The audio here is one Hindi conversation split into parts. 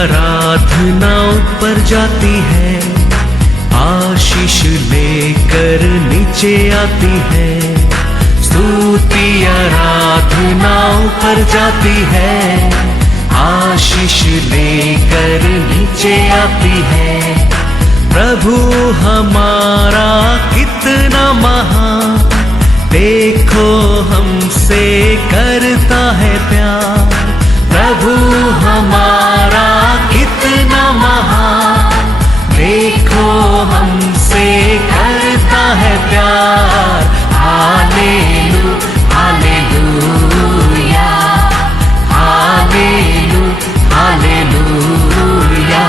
आराधना ऊपर जाती है, आशीष लेकर नीचे आती है। स्तुति आराधना ऊपर जाती है, आशीष लेकर नीचे आती है। प्रभु हमारा कितना महान, देखो हमसे करता है प्यार। प्रभु हमारा कितना महान, देखो हमसे करता है प्यार। हालेलू हालेलूया, हालेलू हालेलूया।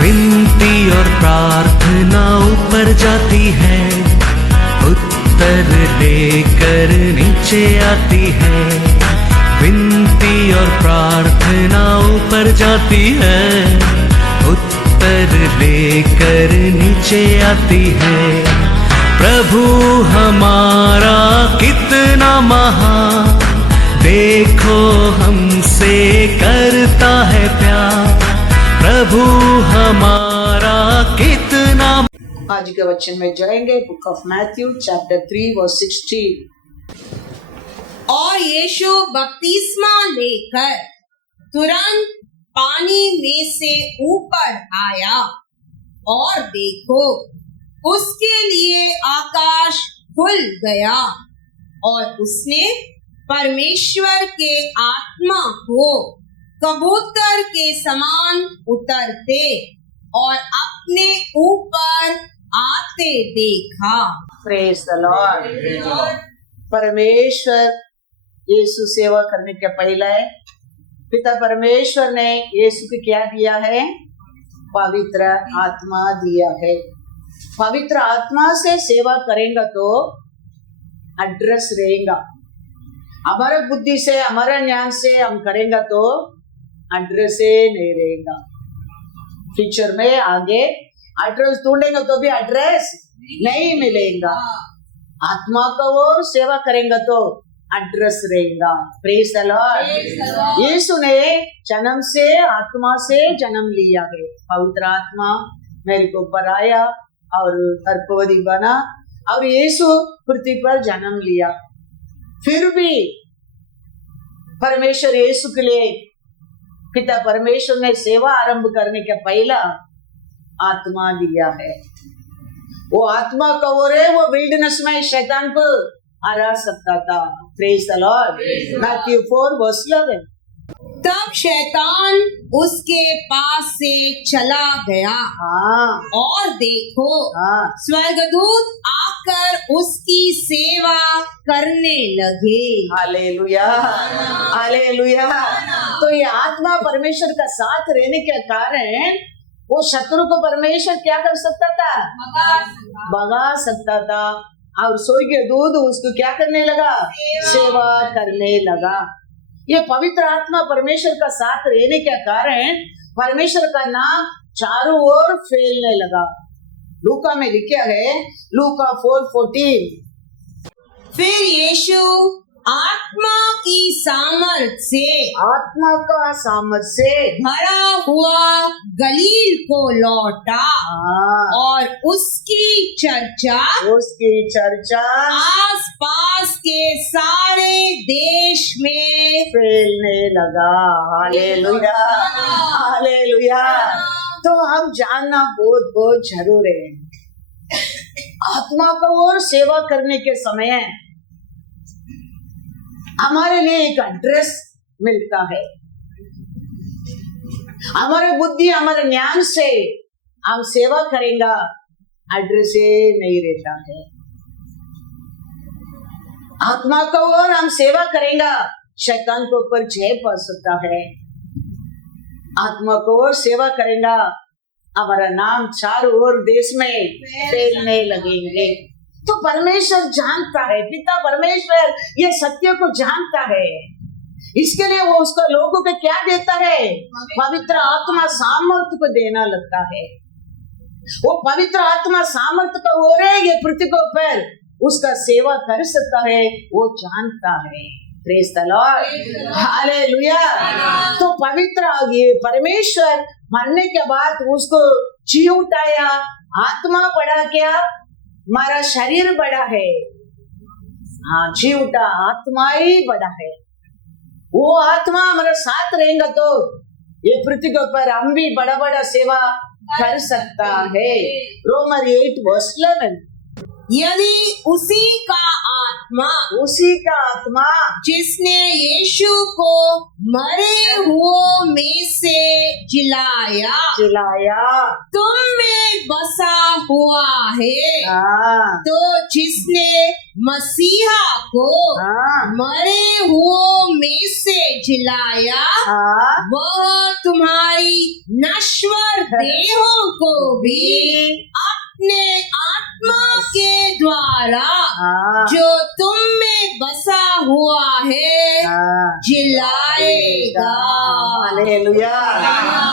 विनती और प्रार्थना ऊपर जाती है, उत्तर लेकर नीचे आती है। विनती और प्रार्थना ऊपर जाती है, उत्तर लेकर नीचे आती है। प्रभु हमारा कितना महान, देखो हमसे करता है प्यार। प्रभु हमारा कितना। आज के वचन में जाएंगे book of Matthew chapter 3 verse 16। और यीशु बपतिस्मा लेकर तुरंत पानी में से ऊपर आया, और देखो उसके लिए आकाश खुल गया, और उसने परमेश्वर के आत्मा को कबूतर के समान उतरते और अपने ऊपर आते देखा। Praise the Lord. परमेश्वर यीशु सेवा करने के पहले पिता परमेश्वर ने यीशु को क्या दिया है? पवित्र आत्मा दिया है। पवित्र आत्मा से सेवा करेंगे तो एड्रेस रहेगा। हमारे बुद्धि से हमारे ज्ञान से हम करेंगे तो एड्रेस नहीं रहेगा। फ्यूचर में आगे एड्रेस ढूंढेंगे तो भी एड्रेस नहीं मिलेगा। आत्मा को और सेवा करेंगे तो एड्रेस रहेगा। Praise the Lord. यीशु ने जन्म से आत्मा से जन्म लिया है। पवित्र आत्मा मेरे को ऊपर आया और गर्भवती बना और यीशु पृथ्वी पर जन्म लिया। फिर भी परमेश्वर यीशु के लिए पिता परमेश्वर ने सेवा आरंभ करने के पहला आत्मा दिया है। वो आत्मा का वो विल्डरनेस में शैतान को हरा सकता था। Praise the Lord. Matthew 4 verse 11। तब शैतान उसके पास से चला गया। और देखो स्वर्गदूत आकर उसकी सेवा करने लगे। Hallelujah hallelujah. तो ये आत्मा परमेश्वर का साथ रहने के कारण वो शत्रु को परमेश्वर क्या कर सकता था? भगा सकता था। और स्वर्गीय दूत उसको क्या करने लगा? सेवा करने लगा। ये पवित्र आत्मा परमेश्वर का साथ रहने के कारण परमेश्वर का नाम चारों ओर फैलने लगा। लूका में लिखा है, लूका 4:14। फिर यीशु आत्मा की सामर्थ से भरा हुआ गलील को लौटा और उसकी चर्चा आस-पास के सारे देश में फैलने लगा। Hallelujah hallelujah. तो हम जानना बहुत बहुत जरूर है। आत्मा को और सेवा करने के समय हमारे लिए एक एड्रेस मिलता है। हमारे बुद्धि हमारे ज्ञान से हम सेवा करेंगे, एड्रेस नहीं रहता है। आत्मा को और हम सेवा करेंगे, शैतान के ऊपर जय पा सकता है। आत्मा को और सेवा करेंगे, हमारा नाम चारों ओर देश में फैलने लगेंगे। तो परमेश्वर जानता है, पिता परमेश्वर ये सत्य को जानता है। इसके लिए वो उसको लोगों को क्या देता है? पवित्र आत्मा सामर्थ्य को देना लगता है। वो पवित्र आत्मा सामर्थ्य का हो रहे ये पृथ्वी के ऊपर उसका सेवा कर सकता है, वो जानता है। Praise the Lord, hallelujah. तो पवित्र ये परमेश्वर मरने के बाद उसको जी उठाया, आत्मा बढ़ा क्या, हमारा शरीर बड़ा है, हाँ जी उठा, आत्मा ही बड़ा है। वो आत्मा हमारे साथ रहेगा तो ये पृथ्वी के ऊपर हम भी बड़ा बड़ा सेवा कर सकता है। रोमर 8:11, यदि उसी का आत्मा जिसने यीशु को मरे हुओं में से जिलाया तुम में बसा हुआ है, तो जिसने मसीहा को मरे हुओं में से जिलाया वह तुम्हारी नश्वर देहों को भी अपने आत्मा के द्वारा जो तुम में बसा हुआ है जिलाएगा। हालेलुया।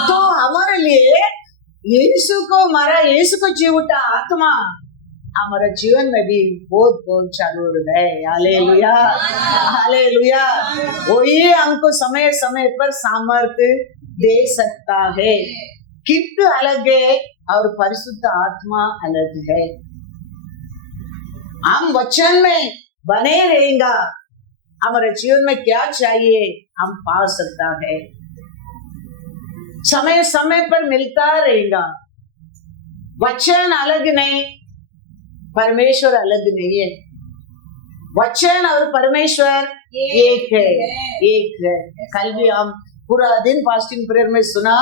तो हमारे लिए यीशु को मरा, यीशु को जी उठा आत्मा हमारे जीवन में भी बहुत बहुत जरूर है। Hallelujah, hallelujah. वही हमको समय समय पर सामर्थ्य दे सकता है। गिफ्ट अलग है और परिशुद्ध आत्मा अलग है। हम वचन में बने रहेगा, हमारे जीवन में क्या चाहिए हम पा सकता है। समय समय पर मिलता रहेगा। वचन अलग नहीं, परमेश्वर अलग नहीं है। वचन और परमेश्वर एक है, एक है। कल भी हम पूरा दिन फास्टिंग प्रेयर में सुना,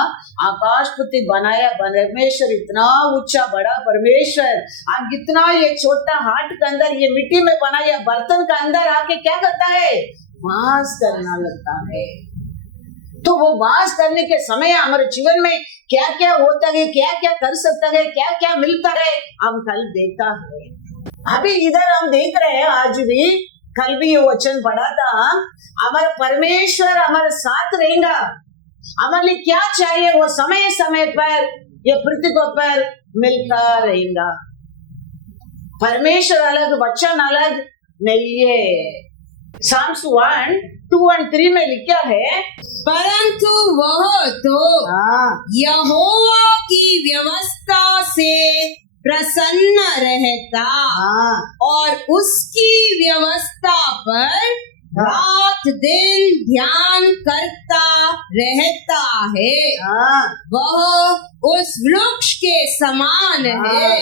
आकाशपति बनाया परमेश्वर, इतना ऊंचा बड़ा परमेश्वर, हम कितना ये छोटा हाथ के अंदर ये मिट्टी में बनाया बर्तन का अंदर आके क्या करता है, वास करना लगता है। तो वो वास करने के समय हमारे जीवन में क्या क्या होता है, क्या क्या कर सकता है, क्या क्या मिलता है, हम कल देखा है। अभी इधर हम देख रहे हैं, आज भी कल भी ये वचन पढ़ा था, हमारे परमेश्वर हमारे साथ रहेगा। हमारे लिए क्या चाहिए वो समय समय पर ये पृथ्वी को पर मिलता रहेगा। परमेश्वर अलग, वचन अलग नहीं है। साम्स 1:2 और 3 में लिखा है, परंतु वह तो यहोवा की व्यवस्था से प्रसन्न रहता और उसकी व्यवस्था पर रात दिन ध्यान करता रहता है। वह उस वृक्ष के समान है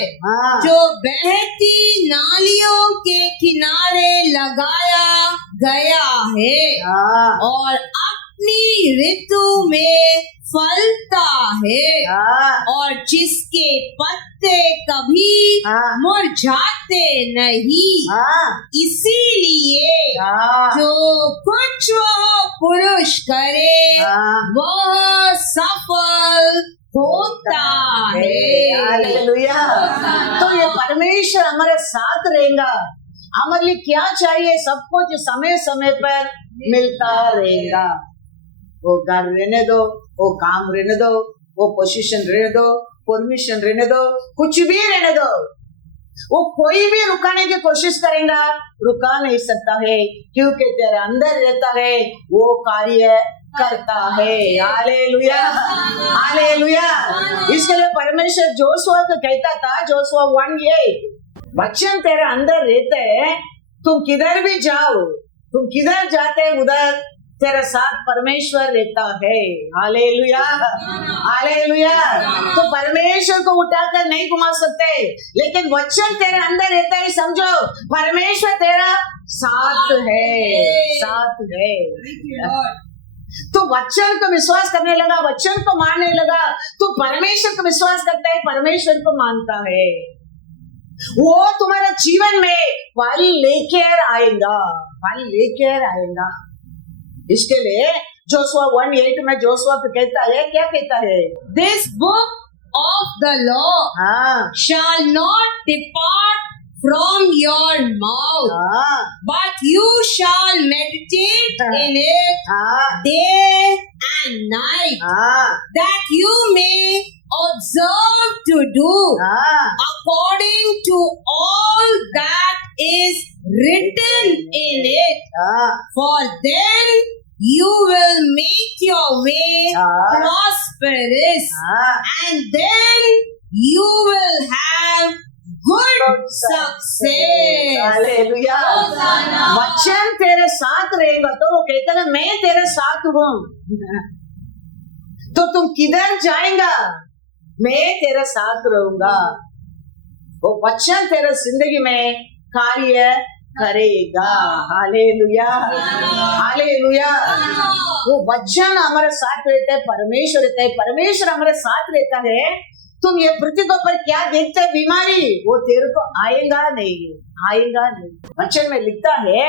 जो बहती नालियों के किनारे लगाया गया है और अपनी ऋतु में फलता है और जिसके पत्ते कभी मुरझाते नहीं। इसीलिए जो कुछ वह पुरुष करे वह सफल होता है। हालेलुया। तो ये परमेश्वर हमारे साथ रहेगा। हमारे लिए क्या चाहिए, सब कुछ समय समय पर मिलता रहेगा। वो घर रहने दो, वो काम रहने दो, वो पोजीशन रहने दो, परमिशन रहने दो, कुछ भी रहने दो, वो कोई भी रुकाने की कोशिश करेगा, रुका नहीं सकता है, क्योंकि तेरे अंदर रहता है, वो कार्य करता है। Hallelujah, hallelujah. इसके लिए परमेश्वर जोशुआ को कहता था, जोशुआ 1:8, वचन तेरे अंदर रहते है, तुम किधर भी जाओ, तुम किधर जाते उधर तेरे साथ परमेश्वर रहता है। Hallelujah, hallelujah. तो परमेश्वर को उठाकर नहीं घुमा सकते, लेकिन वचन तेरे अंदर रहता है, समझो परमेश्वर तेरा साथ है, साथ है। तो वचन को विश्वास करने लगा, वचन को मानने लगा, तो परमेश्वर को विश्वास करता है, परमेश्वर को मानता है, वो तुम्हारा जीवन में फल लेकर आएगा, फल लेकर आएगा। इसके लिए जोशुआ 1:8 में जोशुआ तो कहता है, क्या कहता है, This book of the law shall not depart from your mouth, but you shall meditate in it day and night, that you may observe to do according to all that is written in it, for then you will make your way prosperous, and then you will have good success. Hallelujah. वचन तेरे साथ रहेगा तो वो कहता है मैं तेरे साथ हूँ, तो तुम किधर जाएगा? मैं तेरे साथ रहूंगा। वो वचन तेरे जिंदगी में कार्य करेगा। Hallelujah, hallelujah. वो वचन हमारे साथ रहता है, परमेश्वर रहता है, परमेश्वर हमारे साथ रहता है। तुम ये पृथ्वी के ऊपर क्या देखते हैं? बीमारी, वो तेरे को आएगा नहीं, आएगा नहीं। वचन में लिखता है,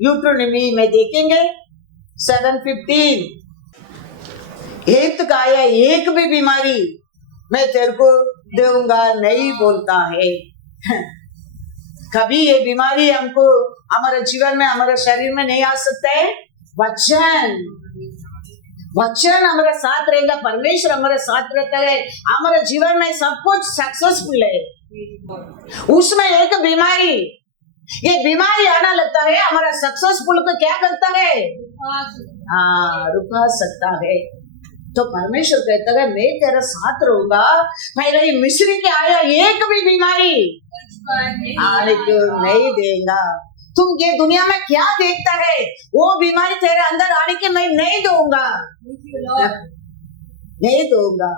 यूट्रोनॉमी में देखेंगे 7:15, एक तो कहा है एक भी बीमारी मैं तेरे को दूंगा नहीं बोलता है। कभी ये बीमारी हमको हमारे जीवन में, हमारे शरीर में नहीं आ सकता है। वचन हमारे साथ रहेगा, परमेश्वर हमारे साथ रहता है, हमारे जीवन में सब कुछ सक्सेसफुल है। उसमें एक बीमारी, ये बीमारी आना लगता है, हमारा सक्सेसफुल को क्या करता है? रुका सकता है। तो परमेश्वर कहता है मैं तेरे साथ रहूंगा, पहले ही मिस्री के आया एक भी बीमारी आने को नहीं देगा। तुम ये दुनिया में क्या देखता है, वो बीमारी तेरे अंदर आने के मैं नहीं दूंगा, नहीं दूंगा।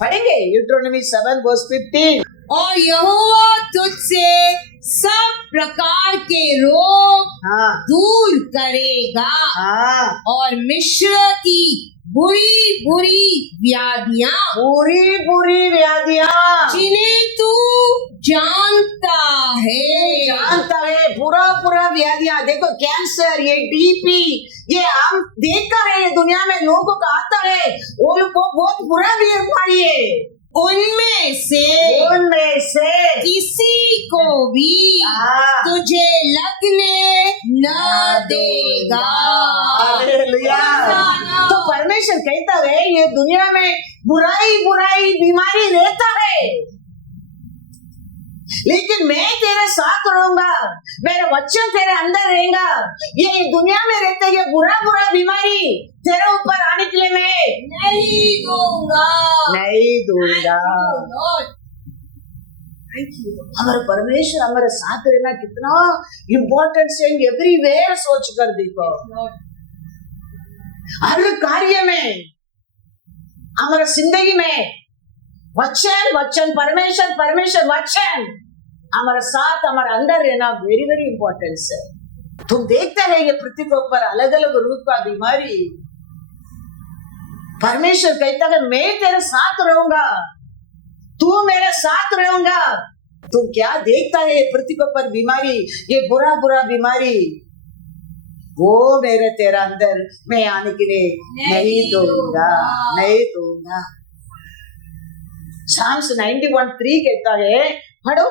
पढ़ेंगे यूट्रोनॉमी 7:15। और यहोवा तुझसे सब प्रकार के रोग दूर करेगा, और मिस्र की बुरी बुरी व्याधियां, जिन्हें तू जानता है, पूरा व्याधियां। देखो कैंसर, ये डीपी, ये हम देखता है दुनिया में लोगों को आता है, वो बहुत बुरा बीमारी है। उनमें से किसी को भी तुझे लगने न देगा। हालेलुया। तो परमेश्वर कहता है ये दुनिया में बुराई बीमारी रहता है, लेकिन मैं तेरे साथ रहूंगा, मेरा वचन तेरे अंदर रहेगा। ये दुनिया में रहते ये बुरा बीमारी तेरे ऊपर आने के लिए मैं नहीं दूंगा। हमारे परमेश्वर हमारे साथ रहना कितना इम्पोर्टेंट है, एवरीवेयर सोच कर देखो। हर कार्य में, हमारे जिंदगी में वचन परमेश्वर वचन हमारे साथ, हमारे अंदर रहना वेरी वेरी इम्पोर्टेंट है। तुम देखते हैं ये पृथ्वी के ऊपर अलग अलग रूप का बीमारी, परमेश्वर कहता है मैं तेरे साथ रहूंगा, तू मेरे साथ रहूंगा। तुम क्या देखता है ये पृथ्वी के ऊपर बीमारी, ये बुरा बीमारी, वो मेरे तेरा अंदर मैं आने के लिए नहीं दूंगा। Psalms 91:3 कहता है, पढ़ो।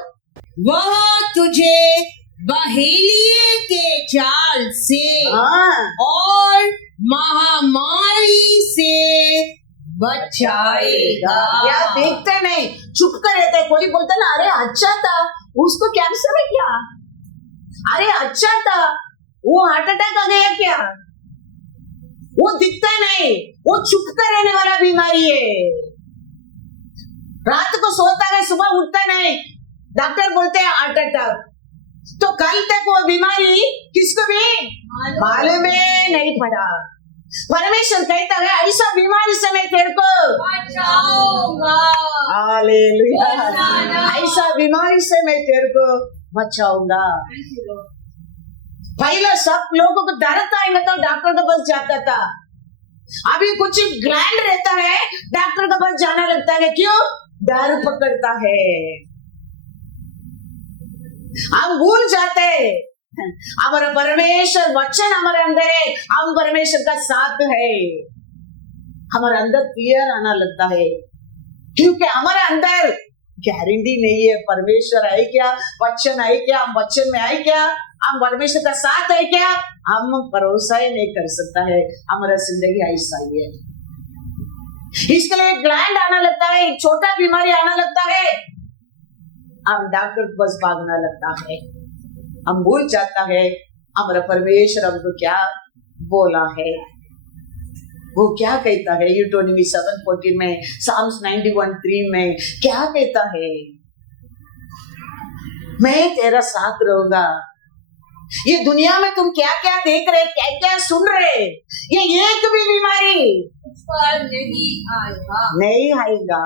वह तुझे बहेलिये के जाल से और महामारी से बचाएगा। क्या देखते नहीं, चुप कर रहते। कोई बोलता ना अरे अच्छा था, उसको कैंसर है क्या? अरे अच्छा था, वो हार्ट अटैक आ गया क्या? वो दिखता नहीं, वो चुप कर रहने वाला बीमारी है। रात को सोता है, सुबह उठता नहीं, डॉक्टर बोलते हैं हार्ट अटैक। तो कल तक वो बीमारी किसको भी मालूम नहीं पड़ा। परमेश्वर कहता है ऐसा बीमारी से मैं तेरे को बचाऊंगा। हालेलुया। ऐसा बीमारी से मैं तेरे को बचाऊंगा। पहले सब लोगों को दर्द आएगा तो डॉक्टर के पास जाता था, अभी कुछ ग्लैंड रहता है डॉक्टर के पास जाना लगता है। क्यों? डर पकड़ता है, हम भूल जाते हैं। हमारा परमेश्वर वचन हमारे अंदर है, हम परमेश्वर का साथ है, हमारे अंदर फियर आना लगता है, क्योंकि हमारे अंदर गारंटी नहीं है परमेश्वर है क्या, वचन है क्या, हम वचन में है क्या, हम परमेश्वर का साथ है क्या, हम भरोसा ही नहीं कर सकता है। हमारा जिंदगी ऐसा ही है। इसके लिए ग्लैंड आना लगता है, एक छोटा बीमारी आना लगता है, हम डॉक्टर के पास भागना लगता है। हम भूल जाता है हमारा परमेश्वर हमको क्या बोला है, वो क्या कहता है। यूटोनमी 7:14 में, साम्स 91:3 में क्या कहता है, मैं तेरा साथ रहूंगा। ये दुनिया में तुम क्या क्या देख रहे, क्या क्या सुन रहे, ये एक भी बीमारी पर नहीं आएगा। नहीं आएगा।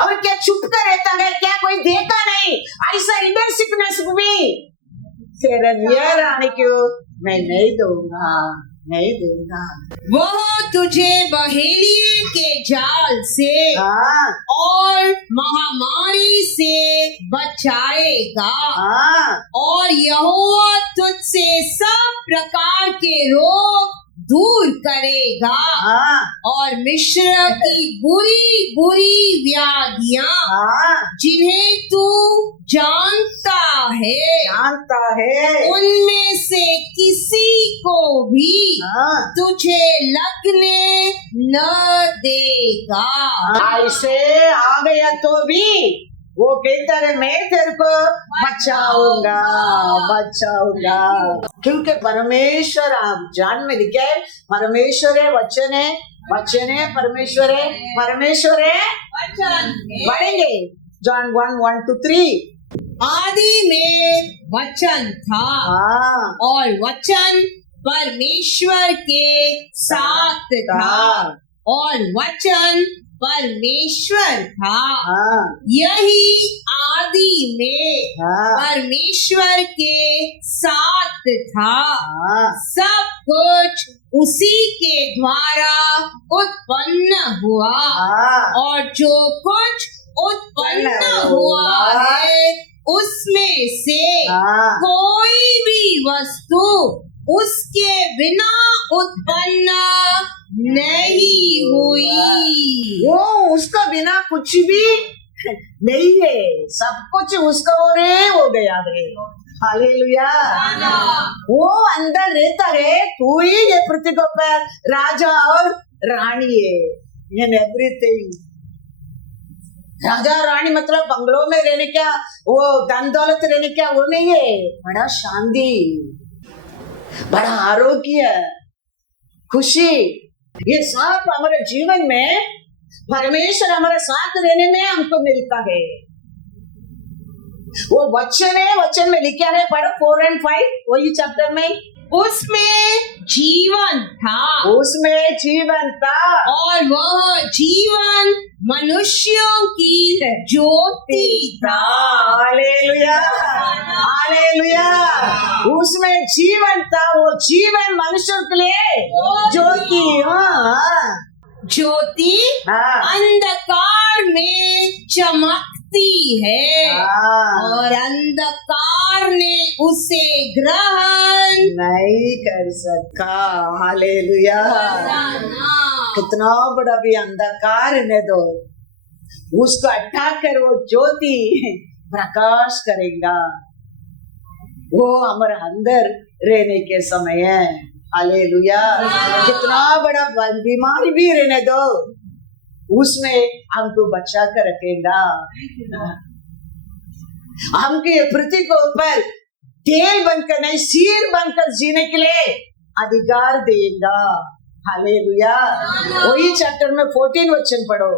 और क्या चुप कर रहता है, क्या कोई देखा नहीं, ऐसा इधर सिकनेस भी तेरा नियर आने क्यों मैं नहीं दूंगा, नहीं दूंगा। वह तुझे बहेलिए के जाल से हाँ और महामारी से बचाएगा, हाँ और यहोवा तुझसे सब प्रकार के रोग दूर करेगा, हाँ और मिस्र की बुरी बुरी व्याधियां हाँ जिन्हें तू जानता है उनमें से किसी को भी हाँ तुझे लगने न देगा। ऐसे आ गया तो भी वो कहता है मैं तेरे को बचाऊंगा, बचाऊंगा, क्योंकि परमेश्वर, आप जान में लिखा है परमेश्वर है, वचन है, वचन है, परमेश्वर है, परमेश्वर है। पढ़ेंगे जॉन 1:1-3। आदि में वचन था, हाँ और वचन परमेश्वर के साथ था, और वचन परमेश्वर था। हाँ यही आदि में हाँ परमेश्वर के साथ था। हाँ सब कुछ उसी के द्वारा उत्पन्न हुआ, हाँ और जो कुछ उत्पन्न हुआ है उसमें से हाँ कोई भी वस्तु उसके बिना उत्पन्न नहीं हुई। वो उसका बिना कुछ भी नहीं है, सब कुछ उसका हो गया है। हालेलुया। वो अंदर रहता है, तू ही ये पृथ्वी के ऊपर राजा और रानी है। एवरीथिंग राजा और रानी मतलब बंगलों में रहने क्या, वो धन दौलत रहने क्या, वो नहीं है। बड़ा शांति, बड़ा आरोग्य, खुशी, ये सब हमारे जीवन में परमेश्वर हमारे साथ रहने में हमको मिलता है। वो वचन है, वचन में लिखा है, पढ़ो 4 और 5 वही चैप्टर में। उसमें जीवन था, उसमें जीवन था, और वह जीवन मनुष्यों की ज्योति था। Hallelujah, hallelujah. उसमें जीवन था, वो जीवन मनुष्यों के लिए ज्योति। हाँ ज्योति हाँ अंधकार में चमकती है, हाँ। और अंधकार ने उसे ग्रहण नहीं कर सका। हालेलुया। कितना बड़ा भी अंधकार रहने दो, उसको हटा कर वो ज्योति प्रकाश करेगा। वो हमारे अंदर रहने के समय है। हालेलुया। कितना बड़ा बीमारी भी रहने दो, उसमें हमको बचा कर रखेगा। हमको ये पृथ्वी के ऊपर तेल बनकर नहीं, सिर बनकर जीने के लिए अधिकार देगा। हालेलुया। वही चैप्टर में 14 वचन पढ़ो।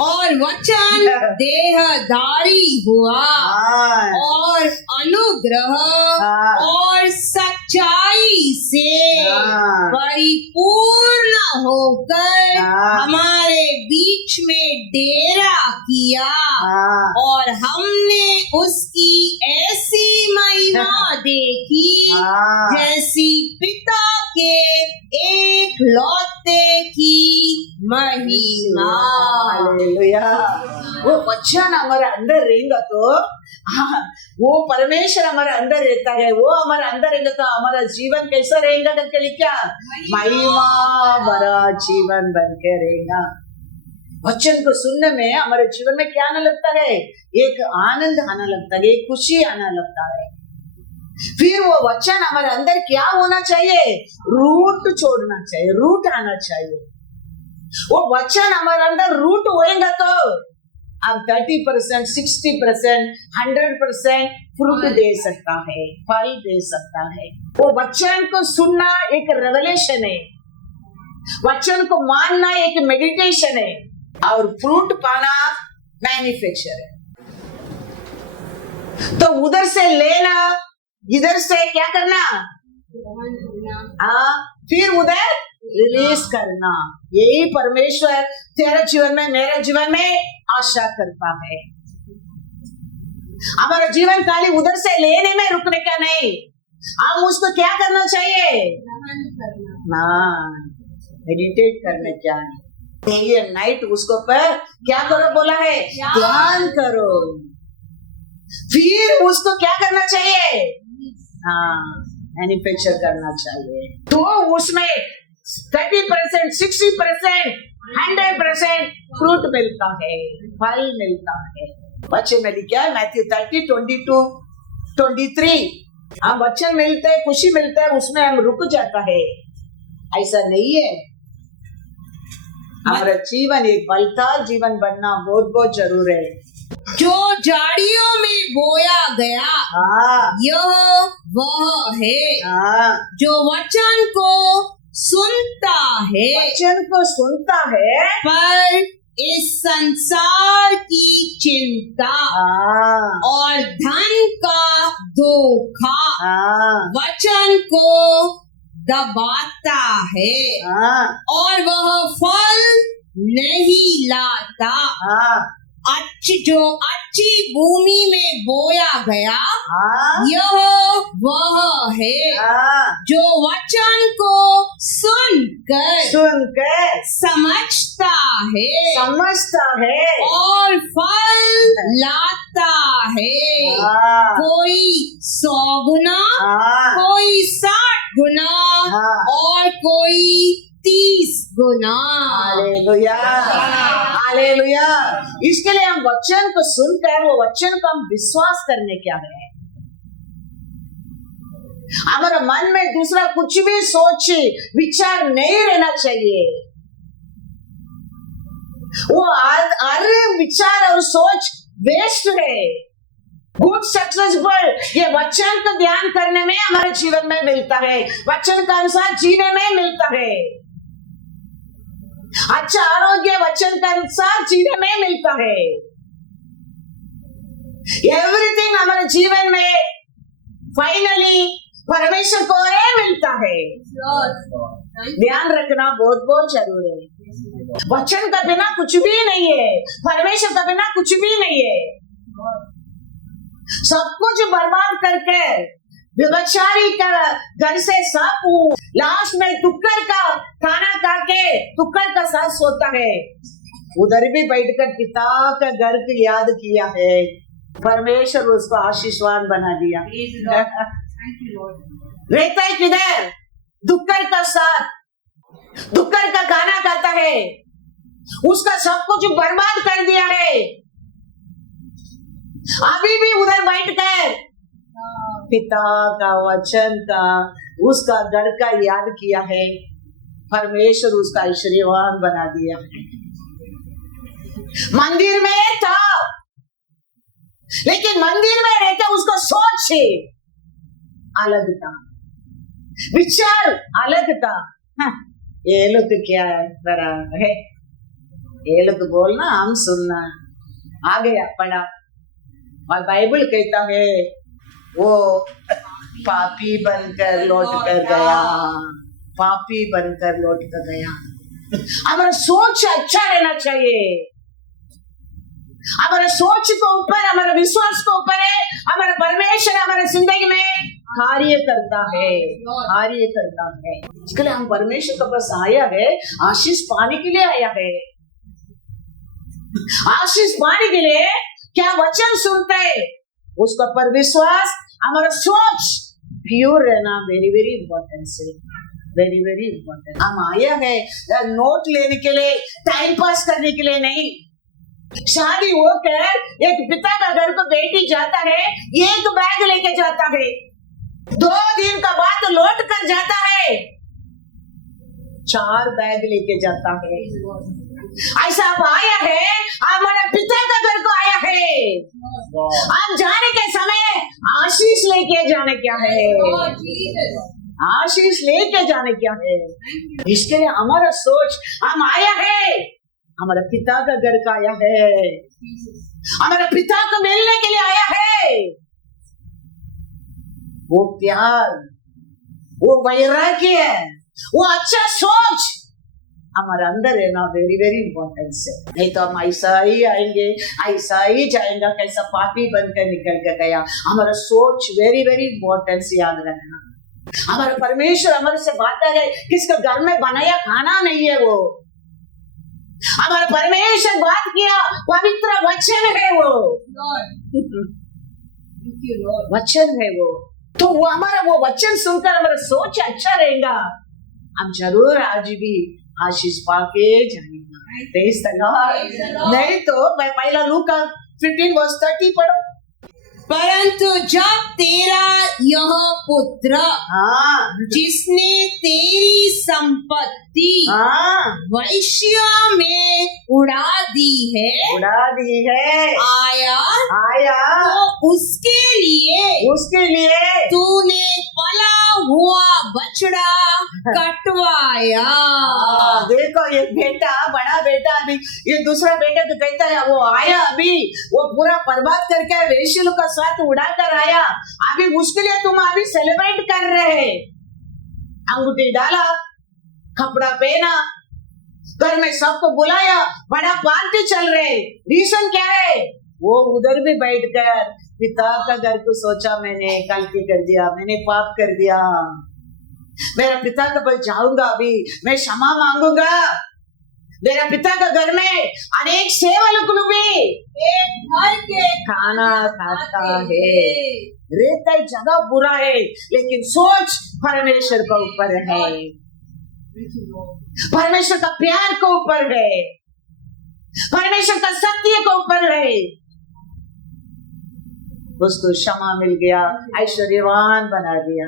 और वचन देहधारी हुआ, हाँ। और अनुग्रह हाँ। और सच्चाई से हाँ। परिपूर्ण होकर हाँ। हमारे बीच में डेरा किया, हाँ। और हमने उसकी ऐसी महिमा देखी हाँ। जैसी पिता के एक लौते की महिमा। हालेलुया। वो वचन हमारे अंदर रहेगा तो वो परमेश्वर हमारे अंदर रहता है, वो हमारे अंदर रहेगा तो हमारा जीवन कैसा रहेगा करके लिखा, महिमा भरा जीवन बन के रहेगा। वचन को सुनने में हमारे जीवन में क्या आने लगता है, एक आनंद आना लगता है, एक खुशी आना लगता है। फिर वो वचन हमारे अंदर क्या होना चाहिए, रूट छोड़ना चाहिए, रूट आना चाहिए। वो वचन हमारे अंदर रूट होएगा तो अब 30%, 60%, 100% फ्रूट दे सकता है, फल दे सकता है। वो वचन को सुनना एक रेवलेशन है, वचन को मानना एक मेडिटेशन है, और फ्रूट पाना मैन्युफैक्चर है। तो उधर से लेना, इधर से क्या करना, फिर उधर रिलीज करना। यही परमेश्वर तेरे जीवन में, मेरे जीवन में आशा करता है। हमारा जीवन खाली उधर से लेने में रुकने का नहीं, हम उसको क्या करना चाहिए, मेडिटेट करने क्या है, डे एंड नाइट उसको पर क्या करो बोला है, ध्यान करो। फिर उसको क्या करना चाहिए, मैन्युफैक्चर करना चाहिए। तो उसमें 30%, 60%, 100% फ्रूट मिलता है, फल मिलता है। बच्चे में लिखा है मैथ्यू 30, 22, 23। हम वचन मिलते हैं, खुशी मिलते है, उसमें हम रुक जाता है। ऐसा नहीं है, हमारा जीवन एक बलदार जीवन बनना बहुत बहुत जरूर है। जो झाड़ियों में बोया गया यह वह है जो वचन को सुनता है, वचन को सुनता है, पर इस संसार की चिंता और धन का धोखा वचन को दबाता है और वह फल नहीं लाता। जो अच्छी भूमि में बोया गया यह वह है जो वचन को सुनकर समझता है और फल लाता है, कोई 100 गुना, कोई 60 गुना और कोई 30 गुना। Hallelujah, hallelujah. इसके लिए हम वचन को सुनकर वो वचन को हम विश्वास करने क्या है। हमारे मन में दूसरा कुछ भी सोच विचार नहीं रहना चाहिए। वो हर विचार और सोच वेस्ट है। गुड सक्सेसफुल ये वचन का ध्यान करने में हमारे जीवन में मिलता है, वचन का अनुसार जीने में मिलता है। अच्छा आरोग्य वचन के अनुसार जीने में मिलता है। एवरीथिंग हमारे जीवन में फाइनली परमेश्वर को मिलता है। ध्यान रखना बहुत बहुत जरूरी है। वचन का बिना कुछ भी नहीं है, परमेश्वर का बिना कुछ भी नहीं है। सब कुछ बर्बाद करके व्यभिचारी का घर से साफ, लास्ट में टुक्कर का खाना खा के टुक्कर का साथ सोता है। उधर भी बैठकर पिता का घर को याद किया है, परमेश्वर उसको आशीषवान बना दिया। रहता है किधर, टुक्कर का साथ, टुक्कर का खाना खाता है, उसका सब कुछ बर्बाद कर दिया है। अभी भी उधर बैठकर पिता का वचन का उसका घर का याद किया है, परमेश्वर उसका ऐश्वर्यवान बना दिया है। मंदिर में था लेकिन मंदिर में रहकर उसका सोच अलग था, विचार अलग था। ये लोग क्या बड़ा है, ये लोग बोलना हम सुनना। आ गया पढ़ा और बाइबल कहता है वो पापी बनकर लौट कर गया, पापी बनकर लौट कर गया। हमारा सोच अच्छा रहना चाहिए। हमारे सोच को ऊपर, हमारे विश्वास को ऊपर है हमारा परमेश्वर हमारे जिंदगी में कार्य करता है, कार्य करता है। इसके लिए हम परमेश्वर के पास आया है, आशीष पाने के लिए आया है। आशीष पाने के लिए क्या वचन सुनते है उसका पर विश्वास, हमारा सोच प्योर रहना वेरी वेरी इंपॉर्टेंट है, वेरी वेरी इंपॉर्टेंट। हम आया है नोट लेने के लिए, टाइम पास करने के लिए नहीं। शादी होकर एक पिता का घर को बेटी जाता है, एक बैग लेके जाता है, 2 दिन का बाद लौट कर जाता है। 4 बैग लेके जाता है। ऐसा अब आया है, हमारे पिता का घर को आया है। हम जाने के समय आशीष लेके जाने क्या है, आशीष लेके जाने क्या है। इसके लिए हमारा सोच, हम आया है, हमारे पिता का घर का आया है, हमारे पिता को मिलने के लिए आया है। वो प्यार, वो वैराग्य, वो अच्छा सोच हमारे अंदर है ना, वेरी वेरी इंपॉर्टेंट है। नहीं तो हम ऐसा ही आएंगे, ऐसा ही जाएगा, कैसा पापी बनकर निकल के गया। हमारा सोच वेरी वेरी इंपॉर्टेंट, याद रखना। हमारा परमेश्वर हमारे से बात है, किसका घर में बनाया खाना नहीं है वो। हमारा परमेश्वर बात किया, पवित्र वचन है वो, वचन है वो। तो वो हमारा वो वचन सुनकर हमारा सोच अच्छा रहेगा, हम जरूर आज भी आशीष पाके जाएंगे। Praise the Lord। नहीं तो मैं पहला लूका 15:30 पढ़ो। परंतु जब तेरा यह पुत्र जिसने तेरी संपत्ति वैश्य में उड़ा दी है आया तो उसके लिए तूने पला हुआ बछड़ा कटवाया। देखो ये बेटा, बड़ा बेटा, अभी ये दूसरा बेटा तो कहता है वो आया, अभी वो पूरा बर्बाद करके वेश्या का साथ उड़ा कर आया। अभी मुश्किल है, तुम अभी सेलिब्रेट कर रहे, अंगूठी डाला, कपड़ा पहना, घर में सबको बुलाया, बड़ा पार्टी चल रहे। रीजन क्या है? वो उधर भी बैठकर पिता का घर को सोचा, मैंने गलती कर दिया, मैंने पाप कर दिया, मेरा पिता का पास जाऊंगा, अभी मैं क्षमा मांगूंगा। मेरा पिता का घर में अनेक सेवक लोग भी घर के खाना खाता है। रहता जगह बुरा है, लेकिन सोच परमेश्वर का ऊपर है, परमेश्वर का प्यार के ऊपर है, परमेश्वर का सत्य के ऊपर है। उसको क्षमा मिल गया, ऐश्वर्यवान बना दिया।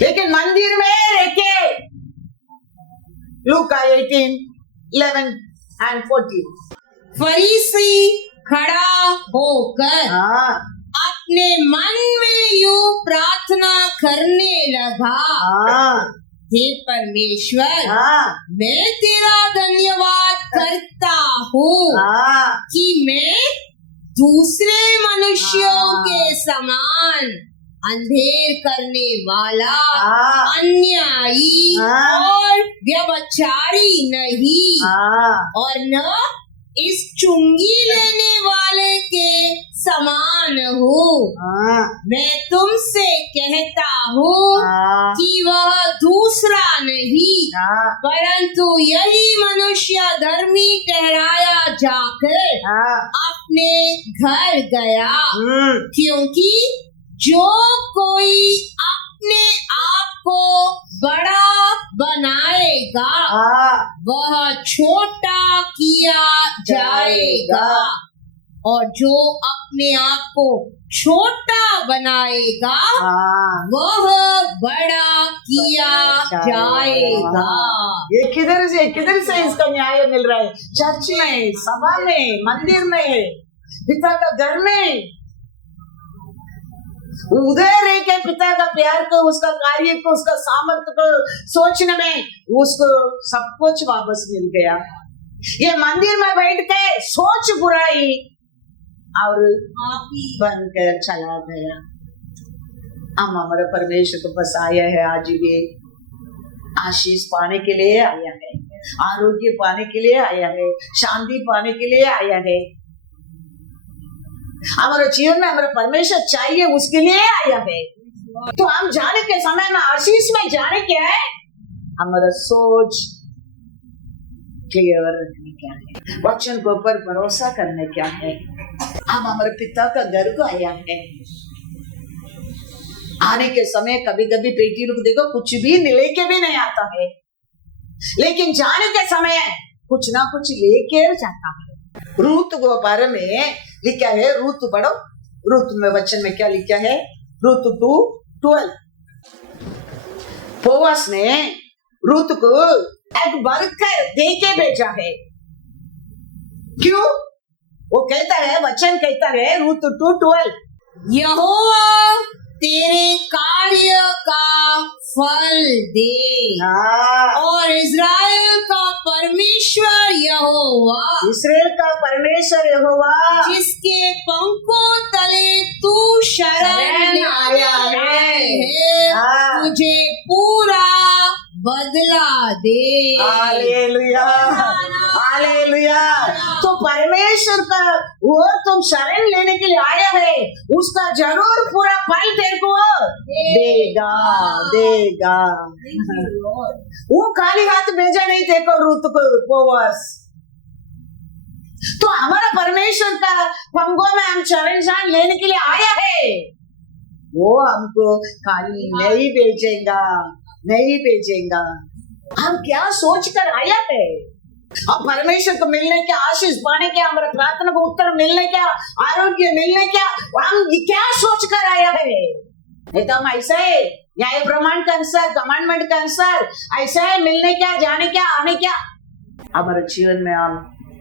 लेकिन मंदिर में रहके लूका 18:11-14 फरीसी खड़ा होकर अपने मन में यूं प्रार्थना करने लगा, हे परमेश्वर, मैं तेरा धन्यवाद करता हूँ कि मैं दूसरे मनुष्यों के समान अंधेर करने वाला, अन्यायी और व्यभिचारी नहीं, और न इस चुंगी लेने वाले के समान हूँ। मैं तुमसे कहता हूँ कि वह दूसरा नहीं, परंतु यही मनुष्य धर्मी ठहराया जाकर अपने घर गया, क्योंकि जो कोई अपने आप को बड़ा बनाएगा वह छोटा किया जाएगा, और जो अपने आप को छोटा बनाएगा वह बड़ा किया जाएगा। ये किधर से इसका न्याय मिल रहा है? चर्च में, सभा में, मंदिर में, पिता का घर में। उधर रह के पिता का प्यार को, उसका कार्य को, उसका सामर्थ्य को सोचने में उसको सब कुछ वापस मिल गया। ये मंदिर में बैठ के सोच बुराई और बनकर चला गया। हम हमारे परमेश्वर को बस आया है, आज भी आशीष पाने के लिए आया है, आरोग्य पाने के लिए आया है, शांति पाने के लिए आया है। हमारे जीवन में हमारा परमेश्वर चाहिए, उसके लिए आया है। तो हम जाने के समय में आशीष में जाने क्या है? हमारा सोच क्लियर रखने क्या है, वचन के ऊपर भरोसा करने क्या है। हम हमारे पिता का घर को आया है। आने के समय कभी कभी बेटी लोग देखो कुछ भी लेके भी नहीं आता है, लेकिन जाने के समय कुछ ना कुछ लेके जाता है। रूत के बारे में लिखा है, रूत पढ़ो, रूत में वचन में क्या लिखा है? रूत 2:12। बोअज ने रूत को एक वर्कर दे के भेजा है। क्यों? वो कहता है, वचन कहता है रूत 2:12, यहोवा तेरे कार्य का फल दे और इज़राइल का परमेश्वर यहोवा, इस्राएल का परमेश्वर यहोवा, जिसके पंखों तले तू शरण आया है, तुझे पूरा बदला दे। Hallelujah, hallelujah. तो परमेश्वर का वो तुम शरण लेने के लिए आया है, उसका जरूर पूरा फल तेरे को देगा, देगा। वो खाली हाथ भेजा नहीं देखो रूत को बोअज। तो हमारा परमेश्वर का पंगों में हम शरण लेने के लिए आया है, वो हमको खाली नहीं भेजेगा, नहीं भेजेगा। हम क्या सोच कर आया है? अब परमेश्वर को मिलने क्या, आशीष पाने क्या, हमारे प्रार्थना को उत्तर मिलने क्या, आरोग्य मिलने क्या, हम क्या सोच कर आया है? नहीं तो हम ऐसा है न्याय प्रमाण के अनुसार, कमांडमेंट के अनुसार ऐसा है, मिलने क्या, जाने क्या, आने क्या। हमारे जीवन में हम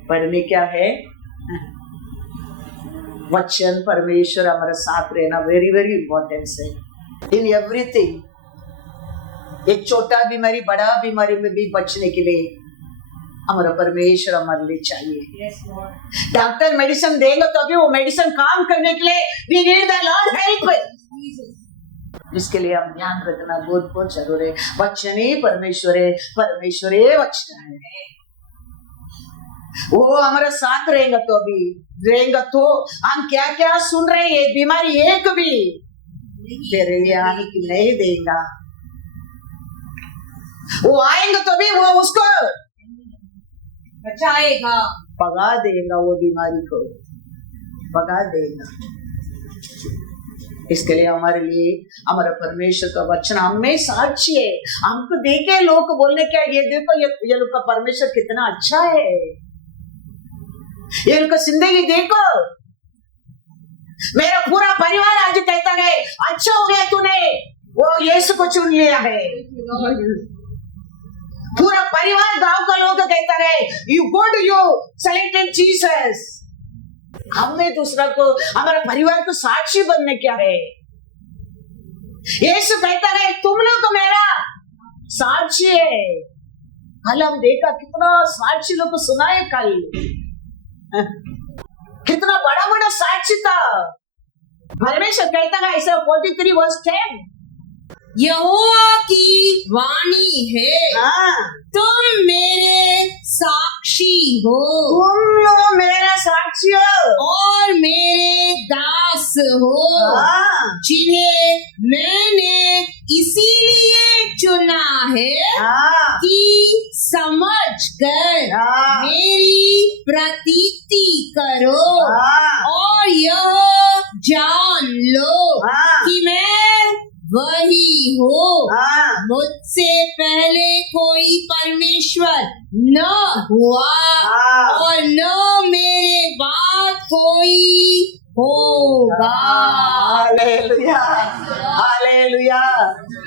पढ़ने क्या है? वचन परमेश्वर हमारे साथ रहना वेरी वेरी इंपॉर्टेंट है इन एवरीथिंग। एक छोटा बीमारी बड़ा बीमारी में भी बचने के लिए हमारा परमेश्वर हमारे लिए चाहिए। डॉक्टर मेडिसिन देंगे तो अभी वो मेडिसिन काम करने के लिए we need the Lord help. इसके लिए हम ध्यान रखना बहुत बहुत जरूरी है। वचन ही परमेश्वर है, परमेश्वर ही वचन है। वो हमारे साथ रहेगा तो अभी रहेगा तो हम क्या क्या सुन रहे हैं, बीमारी एक भी तेरे लिए आने की नहीं देगा। वो आएंगे तो भी वो उसको बचाएगा, भगा देगा, वो बीमारी को भगा देगा। इसके लिए हमारे लिए हमारा परमेश्वर का वचन हमें साक्षी है। हमको देखे लोग बोलने क्या, ये देखो ये लोग का परमेश्वर कितना अच्छा है, ये लोग का जिंदगी देखो। मेरा पूरा परिवार आज कहता है अच्छा हो गया तूने वो यीशु को चुन लिया है। पूरा परिवार गांव का लोग कहता है you good you selected Jesus. हमें दूसरा को, हमारा परिवार को साक्षी बनने क्या है। यीशु कहता है तुम लोग तो मेरा साक्षी है। कल हम देखा कितना साक्षी लोग को सुना है, कल कितना बड़ा बड़ा साक्षी था। परमेश्वर कहता है ऐसा 43:10 यहोवा की वाणी है, तुम मेरे साक्षी हो, तुम लोग मेरा साक्षी हो और मेरे दास हो, जिन्हें मैंने इसीलिए चुना है कि समझ कर मेरी प्रतीति करो और यह जान लो कि मैं वही हो। मुझसे पहले कोई परमेश्वर न हुआ और न मेरे बाद कोई होगा। Hallelujah, hallelujah.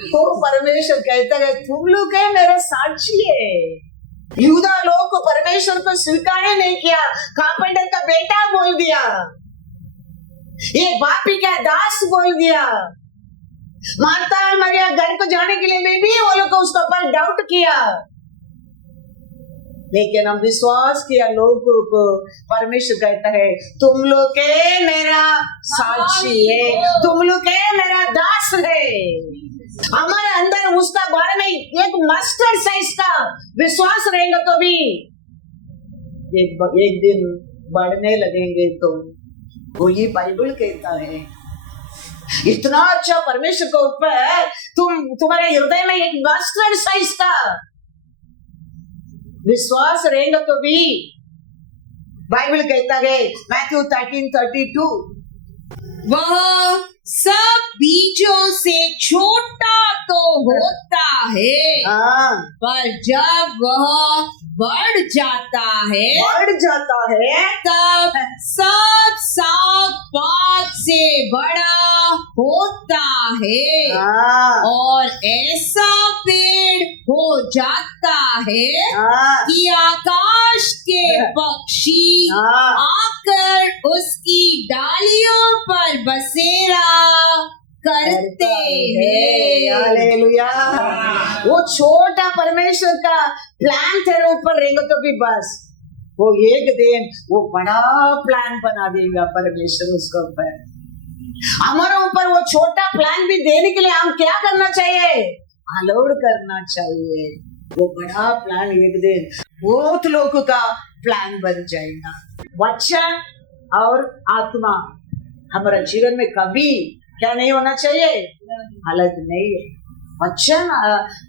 तो परमेश्वर कहता है तुम लोग है मेरा साक्षी है। यूदा लोग को परमेश्वर को स्वीकार नहीं किया, कारपेंटर का बेटा बोल दिया, ये बापी का दास बोल दिया। मार्था और मरिया घर को जाने के लिए भी वो लोग को उसके ऊपर डाउट किया, लेकिन हम विश्वास किया लोगों को। परमेश्वर कहता है तुम लोग के मेरा साक्षी है, तुम लोग के मेरा दास है। हमारे अंदर उसका बारे में एक मस्टर्ड साइज का विश्वास रहेगा तो भी एक दिन बढ़ने लगेंगे तुम। वो ये बाइबल कहता है। इतना अच्छा परमेश्वर के ऊपर तुम्हारे हृदय में एक मस्टर्ड साइज का विश्वास रहेगा तो भी बाइबल कहता है मैथ्यू 13:32 वह सब बीजों से छोटा तो होता है, पर जब वह बढ़ जाता है तब सब साग पात से बड़ा होता है और ऐसा पेड़ हो जाता है हाँ, कि आकाश के पक्षी हाँ। आकर उसकी डालियों पर बसेरा करते हैं। हालेलुया। वो छोटा परमेश्वर का प्लान तेरे ऊपर रहेगा तो भी बस वो एक दिन वो बड़ा प्लान बना देगा परमेश्वर उसके ऊपर। हमारे ऊपर वो छोटा प्लान भी देने के लिए हम क्या करना चाहिए? अलाउड करना चाहिए। वो बड़ा प्लान एक दिन बहुत लोगों का प्लान बन जाएगा। वचन और आत्मा हमारे जीवन में कभी क्या नहीं होना चाहिए? अलग नहीं है।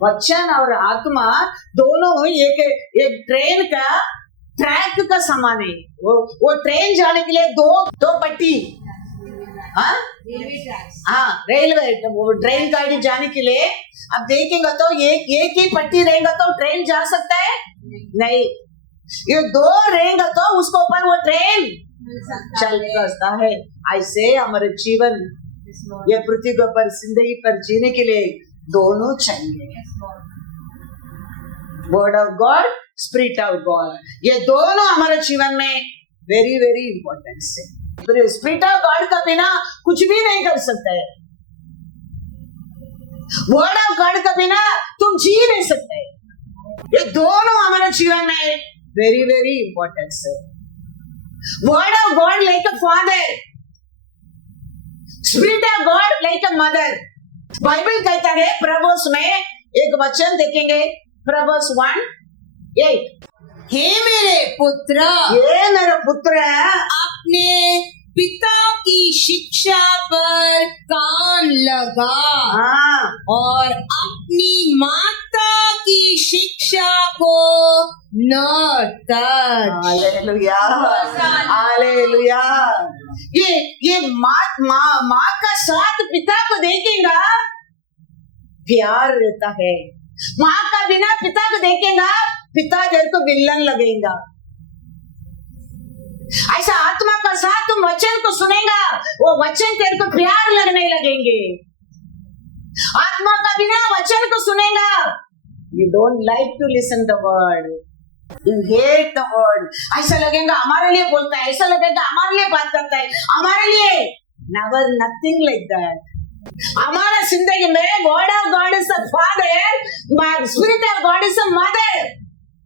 वचन और आत्मा दोनों एक ट्रेन का ट्रैक का समान है। वो ट्रेन जाने के लिए दो पट्टी, हाँ रेलवे, वो ट्रेन गाड़ी जाने के लिए अब देखेंगे तो एक ही पट्टी रहेगा तो ट्रेन जा सकता है? नहीं, ये दो रहेगा तो उसके ऊपर वो ट्रेन चल सकता है। ऐसे हमारे जीवन ये पृथ्वी के ऊपर जिंदगी पर जीने के लिए दोनों चाहिए। Word of God, spirit of God, ये दोनों हमारे जीवन में वेरी वेरी इंपॉर्टेंट है। स्पिरिट ऑफ गॉड का बिना कुछ भी नहीं कर सकते है। वर्ड ऑफ गॉड का बिना तुम जी नहीं सकते। ये दोनों हमारे जीवन में वेरी वेरी इंपॉर्टेंट है। Word of God like a father, spirit of God like a mother. Bible कहता है प्रभुस में एक वचन देखेंगे, प्रभुस 1:8, हे मेरे पुत्र, ये मेरा पुत्र है, अपने पिता की शिक्षा पर कान लगा हाँ, और अपनी माता की शिक्षा को न तर। Hallelujah, hallelujah. ये माँ का साथ पिता को देखेगा प्यार रहता है। माँ का बिना पिता को देखेगा पिता तेरे को विलन लगेगा। ऐसा आत्मा का साथ तुम वचन को सुनेगा, वो वचन तेरे को प्यार लगने लगेंगे। आत्मा का बिना वचन को सुनेगा, you don't like to listen the word, you hate the word. ऐसा लगेगा हमारे लिए बोलता है, ऐसा लगेगा हमारे लिए बात करता है, हमारे लिए नेवर नथिंग लाइक दैट। हमारा जिंदगी में word of God is the father, spirit of God is the mother.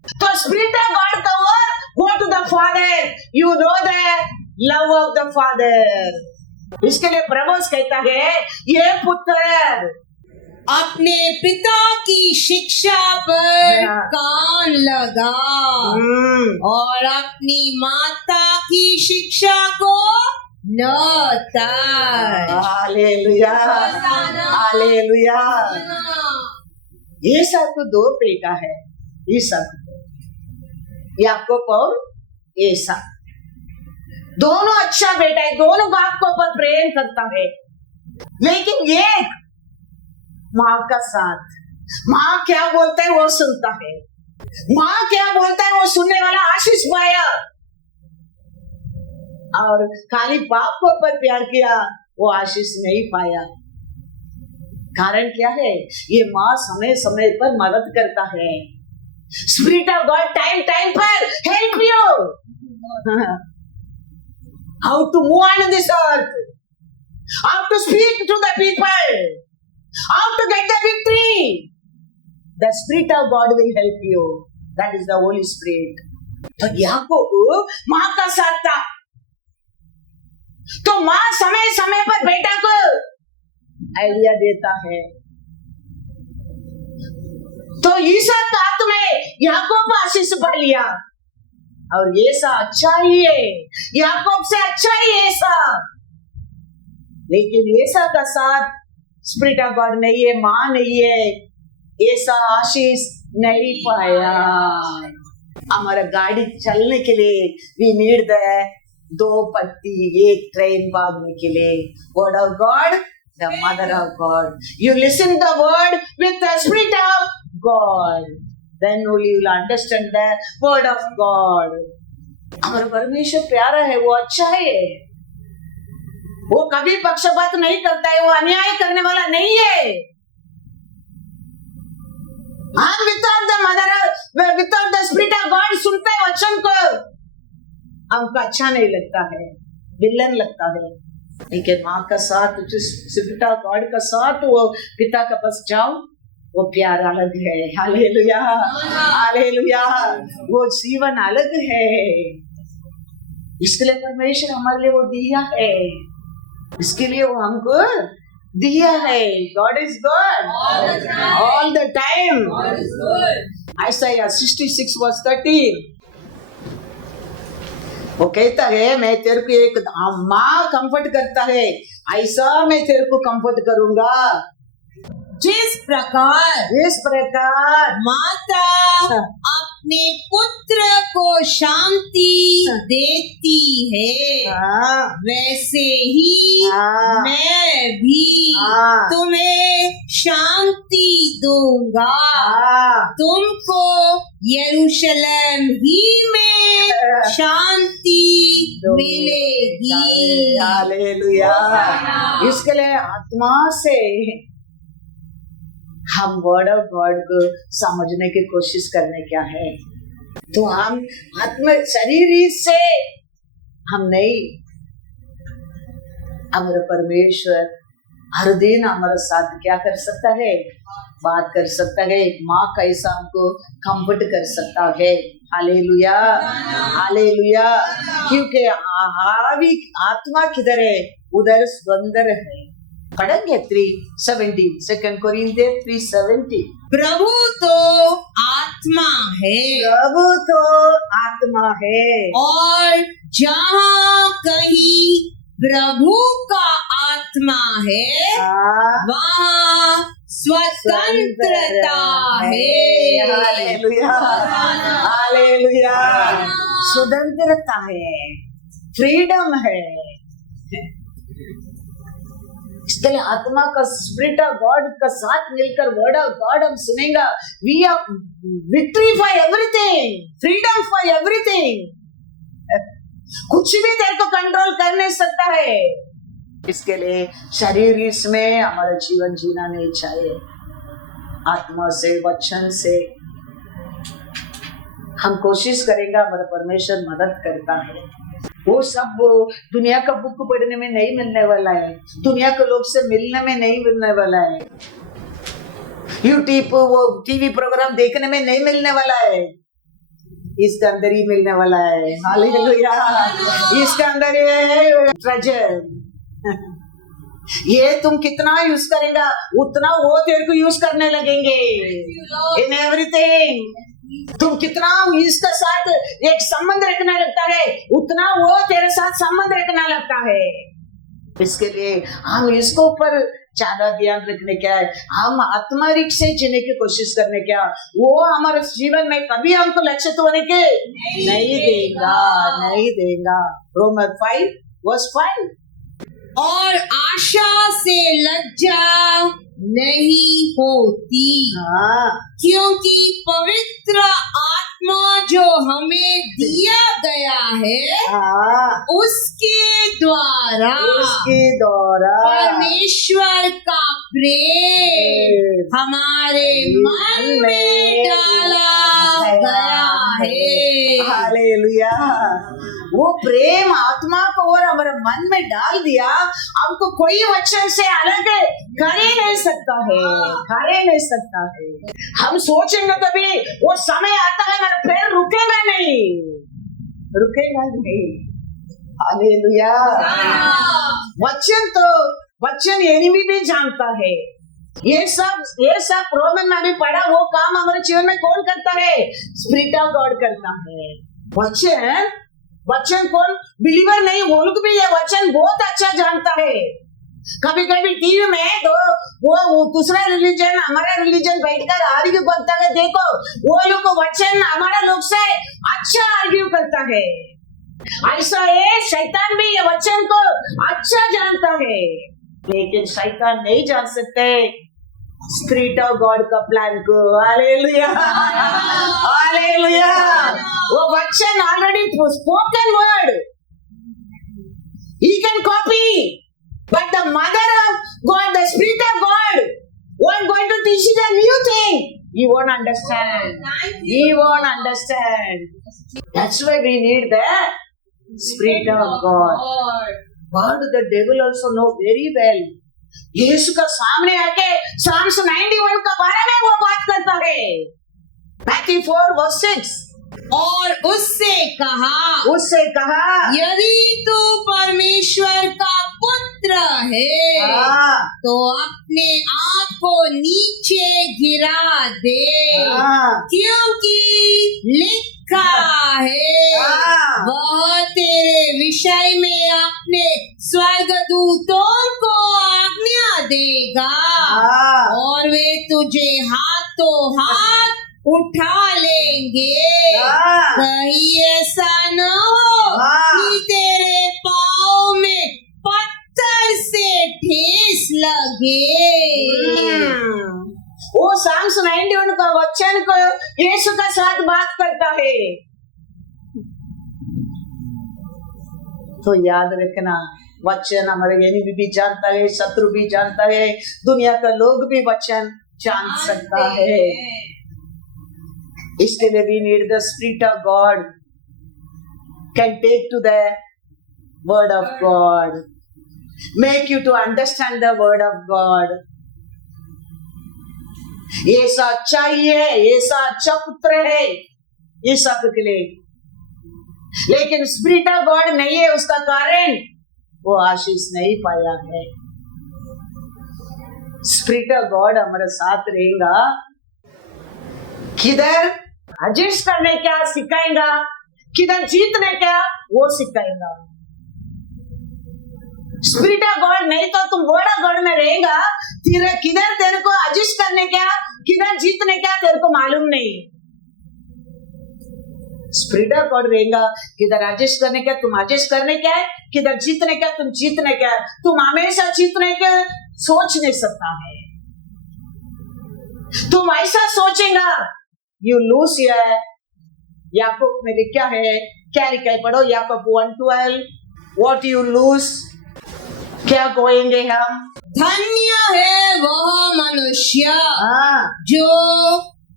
तो स्पिरिट ऑफ गॉड का word go to the father, you know the love of the father। इसके लिए प्रभु कहता है ये पुत्र अपने पिता की शिक्षा पर कान लगा और अपनी माता की शिक्षा को न तर। Hallelujah, hallelujah. ये सब तो दो बेटा है, ये सब याकूब और एसाव, दोनों अच्छा बेटा है, दोनों बाप को पर प्रेम करता है। लेकिन एक माँ का साथ, माँ क्या बोलता है वो सुनता है, माँ क्या बोलता है वो सुनने वाला आशीष पाया। और खाली बाप को पर प्यार किया, वो आशीष नहीं पाया। कारण क्या है? ये माँ समय समय पर मदद करता है। Spirit of God time time पर help you how to move on in this earth, how to speak to the people, how to get the victory. The spirit of God will help you, that is the holy spirit. तो याकूब माँ का साथ था, तो माँ समय समय पर बेटा को आइडिया देता है। तो ईसाक का हाथ में याकूब आशीष पा लिया, और ऐसा अच्छा ही है, याकूब से अच्छा ही ऐसा। लेकिन ऐसा का साथ स्पिरिट ऑफ गॉड नहीं है, माँ नहीं है, ऐसा आशीष नहीं पाया। हमारा गाड़ी चलने के लिए वी नीड द दो पत्ती, एक ट्रेन भागने के लिए word of God, the mother of God. You listen the word with the spirit of God, then only you will understand the word of God। हमारा परमेश्वर प्यारा है, वो अच्छा है, वो कभी पक्षपात नहीं करता है, वो अन्याय करने वाला नहीं है। हम without the mother, without the spirit of God सुनते हैं वचन को, हमको अच्छा नहीं लगता है, विलन लगता है। लेकिन माँ का साथ, स्पिरिट ऑफ गॉड का साथ, वो पिता का पास जाओ, वो प्यार अलग है। हालेलुया, हालेलुया, वो जीवन अलग है। इसके लिए परमेश्वर हमारे लिए वो दिया है, इसके लिए वो हमको दिया है। God is God all the time. Isaiah 66 verse 13 वो कहता है, मैं तेरे को एक माँ कंफर्ट करता है, ऐसा मैं तेरे को कंफर्ट करूंगा जिस प्रकार माता अपने पुत्र को शांति देती है, वैसे ही मैं भी तुम्हें शांति दूंगा। तुमको यरूशलेम ही में शांति मिलेगी। हालेलुया। इसके लिए आत्मा से हम वर्ड ऑफ गॉड को समझने की कोशिश करने क्या है, तो हम आत्म शरीर से हम नहीं, हमारे परमेश्वर हर दिन हमारे साथ क्या कर सकता है, बात कर सकता है। एक माँ कैसा हमको कंफर्ट कर सकता है। Hallelujah, hallelujah. क्योंकि आत्मा किधर है, उधर स्वंदर है। पढ़ेंगे 3:70, 2 कोरिन्थियर 3:70। प्रभु तो आत्मा है, प्रभु तो आत्मा है, और जहाँ कहीं प्रभु का आत्मा है, वहाँ स्वतंत्रता है। Hallelujah, hallelujah. स्वतंत्रता है, फ्रीडम है। इसलिए आत्मा का, स्पिरिट ऑफ गॉड का साथ मिलकर वर्ड ऑफ गॉड हम सुनेगा। We are victory for everything, freedom for everything. कुछ भी तेरे को कंट्रोल कर नहीं सकता है। इसके लिए शरीर इसमें हमारा जीवन जीना नहीं चाहिए। आत्मा से, वचन से हम कोशिश करेंगे, हमारा परमेश्वर मदद करता है। वो सब दुनिया का बुक पढ़ने में नहीं मिलने वाला है, दुनिया के लोग से मिलने में नहीं मिलने वाला है, यूट्यूब वो टीवी प्रोग्राम देखने में नहीं मिलने वाला है, इसके अंदर ही मिलने वाला है। हालेलुया, इसके अंदर ये ट्रेजर। ये तुम कितना यूज करेगा, उतना वो तेरे को यूज करने लगेंगे इन एवरीथिंग। तुम कितना इसके साथ एक संबंध रखने लगता है, उतना वो तेरे साथ संबंध रखने लगता है। इसके लिए हम इसको ऊपर ज्यादा ध्यान रखने क्या है, हम आत्मरिक से जीने की कोशिश करने क्या, वो हमारे जीवन में कभी हमको लक्षित होने के नहीं देगा, नहीं देगा। रोमन 5:5। और आशा से लज्जा नहीं होती, क्योंकि पवित्र आत्मा जो हमें दिया गया है, उसके द्वारा परमेश्वर का प्रेम हमारे मन में डाला गया है। हालेलुया। वो प्रेम आत्मा को और हमारे मन में डाल दिया, हमको कोई वचन से अलग कर ही नहीं सकता है, कर ही नहीं सकता है। हम सोचेंगे कभी वो समय आता है मेरा पैर रुकेगा नहीं, रुकेगा नहीं। हालेलुया। वचन एनिमी भी जानता है। ये सब रोमन में भी पढ़ा, वो काम हमारे जीवन में कौन करता है, स्पिरिट ऑफ गॉड करता है। वचन कौन बिलीवर नहीं, वो लोग भी ये वचन बहुत अच्छा जानता है। कभी कभी टीवी में तो वो दूसरा रिलीजन हमारा रिलीजन बैठकर आर्ग्यू करता है, देखो वो लोग वचन हमारा लोग से अच्छा आर्ग्यू करता है। ऐसा है, शैतान भी ये वचन को अच्छा जानता है, लेकिन शैतान नहीं जान सकते स्पिरिट ऑफ गॉड का प्लान को। Hallelujah, hallelujah. वो वचन already spoken word, he can copy, but the mother of God, the spirit of God, was going to teach you a new thing. He won't understand. Thank He you. won't understand. That's why we need the Spirit of God. God, the devil also know very well. यीशु का सामने आके Psalms 91 का बारे में वो बात करता है. Matthew 4:6. और उससे कहा यदि तू परमेश्वर का पुत्र है हाँ, तो अपने आप को नीचे गिरा दे, हाँ, क्योंकि लिखा है हाँ। वह तेरे विषय में अपने स्वर्गदूतों को आज्ञा देगा हाँ, और वे तुझे हाथों हाथ उठा लेंगे, हाँ। कहीं ऐसा न हो हाँ। कि तेरे पाँव में पत्थर से ठेस लगे। वो Psalms 91 का वचन को यीशु का साथ बात करता है. तो याद रखना, वचन हमारे एनिमी भी जानता है, शत्रु भी जानता है, दुनिया का लोग भी वचन जान सकता है. इसके लिए we need the Spirit of God can take to the word of God, make you to understand the word of God. ऐसा अच्छा ही है, ऐसा अच्छा पुत्र है ये सब के लिए, लेकिन स्पिरिट ऑफ गॉड नहीं है, उसका कारण वो आशीष नहीं पाया है. स्पिरिट ऑफ गॉड हमारे साथ रहेगा, किधर एडजस्ट करने क्या सिखाएगा, किधर जीतने क्या वो सिखाएगा. स्पिरिट ऑफ गॉड नहीं तो तुम वर्ड ऑफ गॉड में रहेगा, फिर किधर तेरे को एडजस्ट करने क्या, किधर जीतने क्या तेरे को मालूम नहीं. स्पिरिट ऑफ गॉड रहेगा, किधर एडजस्ट करने क्या तुम एडजस्ट करने क्या है, किधर जीतने क्या तुम जीतने क्या है. तुम हमेशा जीतने के सोच नहीं सकता है. तुम ऐसा सोचेगा यू लूज है. याकूब में लिखा है, क्या लिखा है पढ़ो, याकूब 1:12. व्हाट यू लूज, क्या खोएंगे हम. धन्य है वह मनुष्य हाँ, जो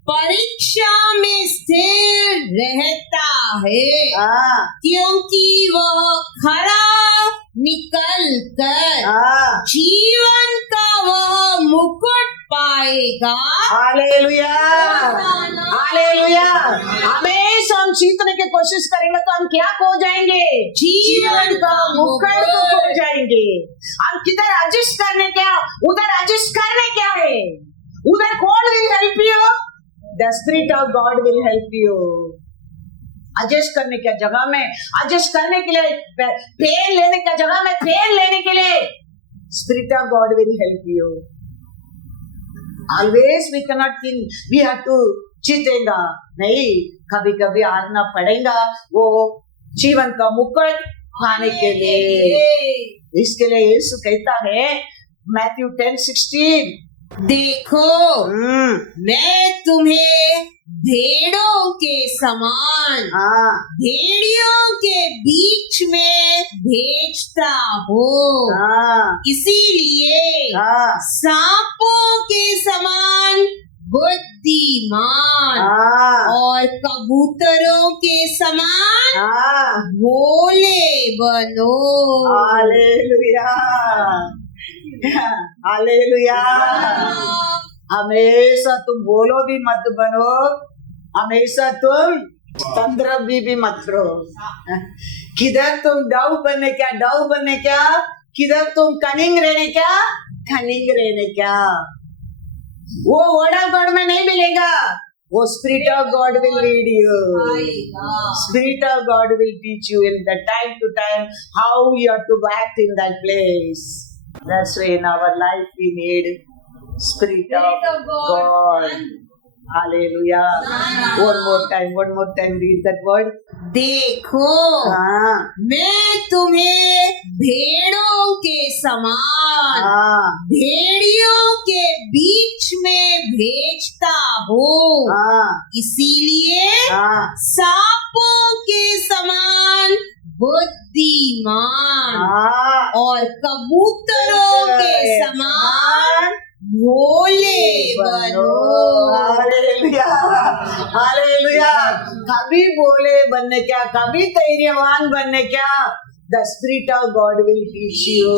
परीक्षा में स्थिर रहता है, हाँ, क्योंकि वह खरा निकल कर हाँ. जीवन का वह मुकुट पाएगा. Hallelujah, hallelujah. हमेशा हम जीतने की कोशिश करेंगे तो हम क्या खो जाएंगे, जीवन का मुकुट को खो जाएंगे. हम किधर एडजस्ट करने क्या, उधर एडजस्ट करने क्या है, उधर कौन will help you, the spirit of God will help you. Adjust करने की जगह में एडजस्ट करने के लिए, पेन लेने की जगह में पेन लेने के लिए spirit of God will help you. Always we can not think we have to जीतेगा, नहीं, कभी कभी हारना पड़ेगा वो जीवन का मुकुट पाने के लिए. इसके लिए यीशु कहता है मैथ्यू 10:16, देखो मैं तुम्हें भेड़ों के समान हाँ, भेड़ियों के बीच में भेजता हूँ, हाँ, इसीलिए हाँ, सांपों के समान बुद्धिमान हाँ, और कबूतरों के समान हाँ. भोले बनो. Hallelujah, hallelujah. हमेशा तुम बोलो भी मत बनो, हमेशा तुम तंद्रबी भी मत रहो. किधर तुम डाउ बनने क्या, डाउ बनने क्या, किधर तुम कनिंग रहने क्या, कनिंग रहने क्या. वो वर्ड ऑफ गॉड में नहीं मिलेगा, वो spirit of God will lead you. Spirit of God will teach you in the time to time how you have to act in that place. That's why in our life we need Spirit of God. Hallelujah. One more time read that word. देखो हाँ, मैं तुम्हें भेड़ों के समान हाँ, भेड़ियों के बीच में भेजता हूँ, हाँ, इसीलिए हाँ, सांपों के समान बुद्धिमान हाँ. और कबूतरों के समान भोले बनो। Hallelujah, hallelujah. कभी भोले बनने क्या, कभी धैर्यवान बनने क्या, the spirit of God will teach you.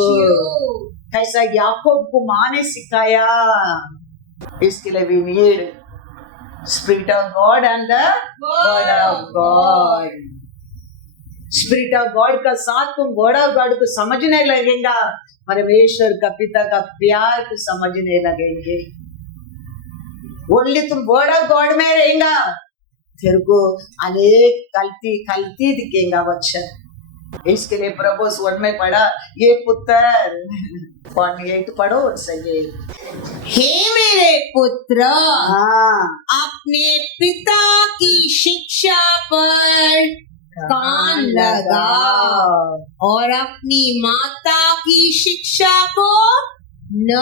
कैसा याकूब को माँ ने सिखाया। इसके लिए we need spirit of God and the word of God. Spirit of God का साथ तुम वर्ड ऑफ गॉड को समझने लगेगा, परमेश्वर का पिता का प्यार को समझने लगेंगे। ओनली तुम वर्ड ऑफ गॉड में रहेगा, तेरे को अनेक कल्ती दिखेगा वचन। इसके लिए प्रभु वर्ड में पढ़ा, ये पुत्र 1:8 पढ़ो सही। हे मेरे पुत्र, हाँ, अपने पिता की शिक्षा पर कान लगा और अपनी माता की शिक्षा को न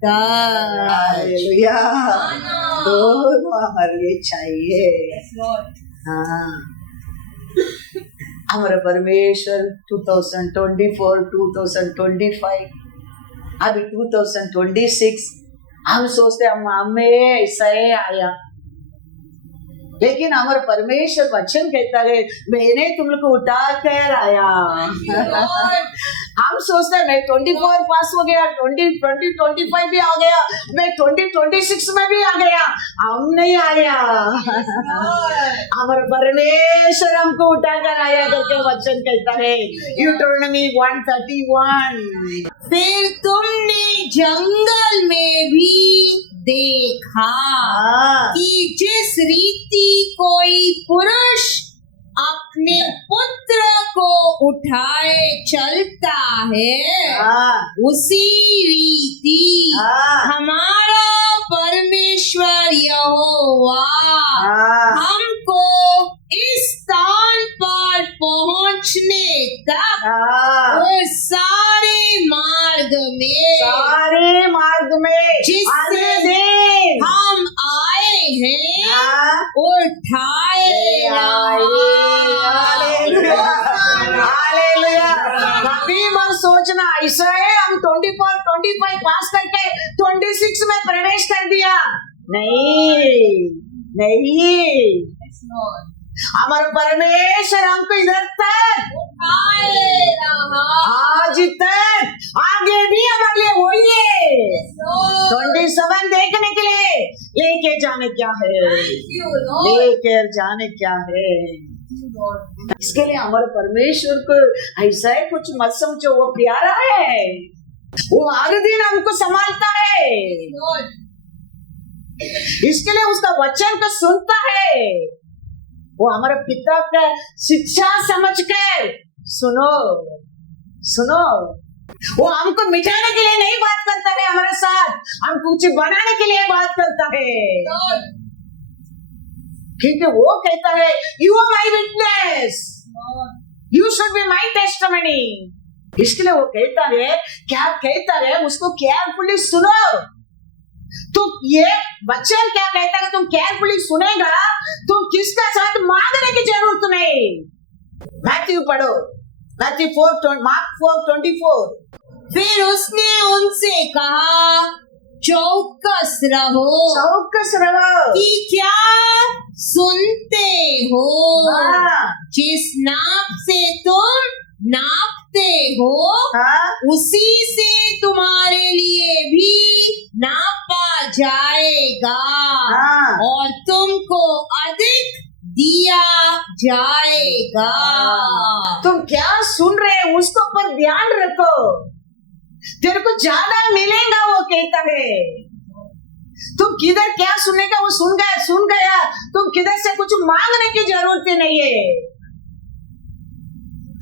त्याज। हालेलुया, दोनों हमारे चाहिए। हाँ, हमारा परमेश्वर 2024, 2025, अभी 2026 हम सोचते हमें ऐसा ही आया, लेकिन हमारा परमेश्वर वचन कहता है मैंने तुम लोग को उठा कर आया। हम सोचते हैं मैं 24 पास हो गया, 2025 भी आ गया, मैं 2026 में भी आ गया। हम नहीं आया, हमारा परमेश्वर हमको उठा कर आया करके वचन कहता है यूट्रोनॉमी 131। फिर तुमने जंगल में भी देखा कि जिस रीति कोई पुरुष अपने पुत्र को उठाए चलता है, उसी रीति हमारा परमेश्वर यहोवा हमको इस स्थान पर पहुंचने तक उस सारे मार्ग में जिससे हम आए हैं उठाए कभी मत सोचना ऐसा है हम 24, 25 पास करके 26 में प्रवेश कर दिया। नहीं, हमारा परमेश्वर हमको इधर तक आज तक आगे भी हमारे लिए वही है। 27 देखने के लिए लेके जाने क्या है, लेकर जाने क्या है। इसके लिए हमारे परमेश्वर को ऐसा है कुछ मत समझो, वो प्यारा है, वो हर दिन हमको संभालता है। इसके लिए उसका वचन को सुनता है, वो हमारे पिता का शिक्षा समझ कर सुनो। वो हमको मिटाने के लिए नहीं बात करता है हमारे साथ, हम कुछ बनाने के लिए बात करता है, क्योंकि वो कहता है you are my witness, you should be my testimony. इसके लिए वो कहता है, क्या कहता है उसको केयरफुली सुनो। तो ये वचन क्या कहता है, तुम केयरफुली सुनेगा, तुम किसका साथ मांगने की जरूरत नहीं। मैथ्यू पढ़ो, मैथ्यू 4, मार्क 4:24। फिर उसने उनसे कहा, चौकस रहो कि क्या सुनते हो, जिस नाप से तुम नापते हो उसी से तुम्हारे लिए भी नापा जाएगा और तुमको अधिक दिया जाएगा। तुम क्या सुन रहे हो उसके ऊपर ध्यान रखो, तेरे को ज्यादा मिलेगा। वो कहता है तुम किधर क्या सुनेगा, वो सुन गया, तुम किधर से कुछ मांगने की जरूरत ही नहीं है।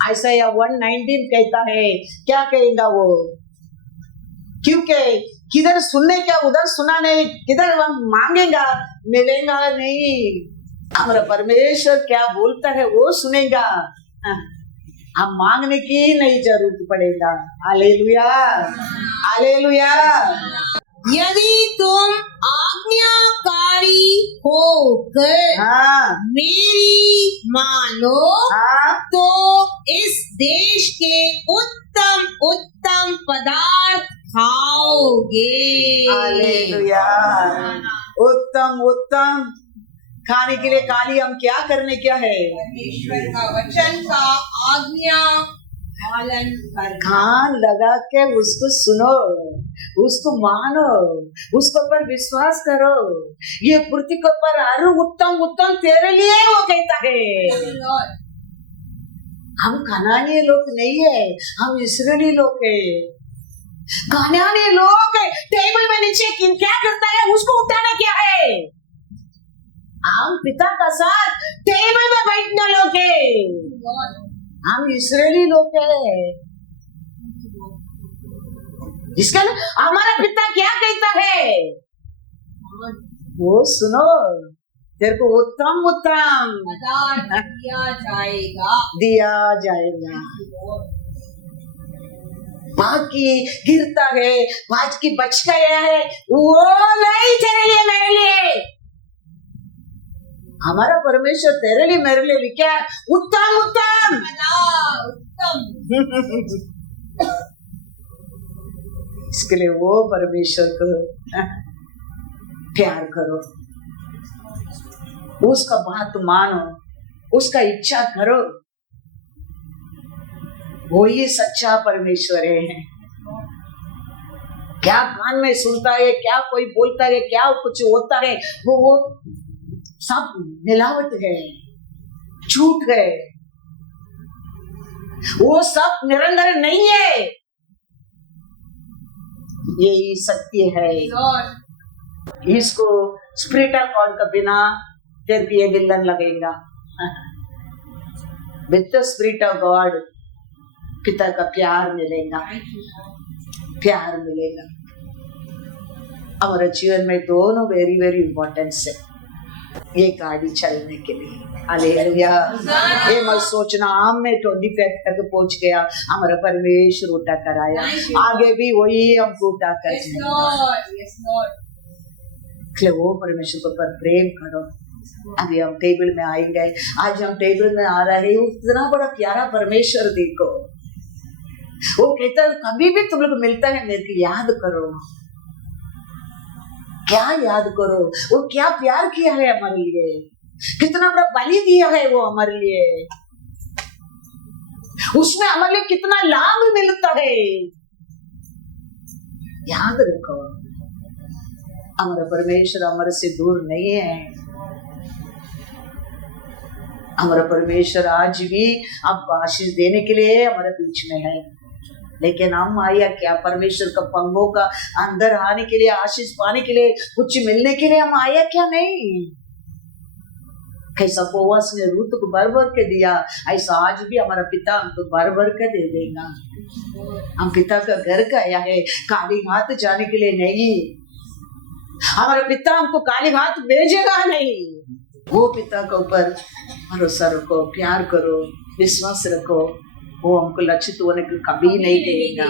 आइसाया 1:19 कहता है, क्या कहेगा वो, क्योंकि किधर सुनने क्या उधर सुना नहीं, किधर हम मांगेगा मिलेगा नहीं। हमारा परमेश्वर क्या बोलता है वो सुनेगा, हम मांगने की नहीं जरूरत पड़ेगा। Hallelujah, hallelujah. यदि तुम आज्ञाकारी होकर मेरी मानो तो इस देश के उत्तम उत्तम पदार्थ खाओगे। खाओगे। हालेलुया। उत्तम उत्तम खाने के लिए खाली हम क्या करने क्या है? परमेश्वर का वचन का आज्ञा पालन करना। कान लगा के उसको सुनो, उसको मानो, उसके ऊपर विश्वास करो। ये पृथ्वी के ऊपर हर उत्तम उत्तम तेरे लिए वो कहता है। हम कनानी लोग नहीं है, हम इस्राएली लोग है। कनानी लोग टेबल में नीचे क्या करता है, उसको उठाना क्या है? हम पिता का साथ टेबल में बैठने लोग है। हम इस्राएली लोग है। इसका हमारा पिता क्या कहता है वो सुनो, तेरे को उत्तम उत्तम दिया जाएगा। बाकी गिरता है, बाकी बच गया है, वो नहीं तेरे लिए मेरे लिए। हमारा परमेश्वर तेरे लिए मेरे लिए क्या उत्तम उत्तम इसके लिए वो परमेश्वर को प्यार करो, उसका बात मानो, उसका इच्छा करो। वो ही सच्चा परमेश्वर है। क्या कान में सुनता है, क्या कोई बोलता है, क्या कुछ होता है, वो सब मिलावट है, झूठ है। वो सब निरंतर नहीं है, यही सत्य है। इसको स्पिरिट ऑफ गॉड का बिना फिर भी ये विलन लगेगा। With the spirit of God पिता का प्यार मिलेगा, प्यार मिलेगा। हमारे जीवन में दोनों वेरी वेरी इंपॉर्टेंस है ये गाड़ी चलने के लिए। हालेलुया। ये मत सोचना हम में 25 तक पहुंच गया, हमारा परमेश्वर उठा कराया, आगे भी वही हमको उठा कर वो परमेश्वर को पर प्रेम करो। अभी हम टेबल में आएंगे, आज हम टेबल में आ रहे हैं, इतना बड़ा प्यारा परमेश्वर देखो। वो कहता कभी भी तुम लोग मिलता है मेरे को याद करो। क्या याद करो, वो क्या प्यार किया है हमारे लिए, कितना बड़ा बलि दिया है वो हमारे लिए, उसमें हमारे लिए कितना लाभ मिलता है। याद रखो हमारा परमेश्वर हमारे से दूर नहीं है। हमारा परमेश्वर आज भी अब आशीष देने के लिए हमारे बीच में है, लेकिन हम आया क्या परमेश्वर का पंगों का अंदर आने के लिए, आशीष पाने के लिए, कुछ मिलने के लिए हम आया क्या? नहीं। कैसा बोअज ने रूत को भर भर के दिया, ऐसा आज भी हमारा पिता हमको भर भर के दे देगा। हम पिता का घर का आया है, खाली हाथ जाने के लिए नहीं। हमारा पिता हमको खाली हाथ भेजेगा नहीं। वो पिता के ऊपर भरोसा रखो, प्यार करो, विश्वास रखो, वो हमको लक्षित होने को कभी नहीं देगा।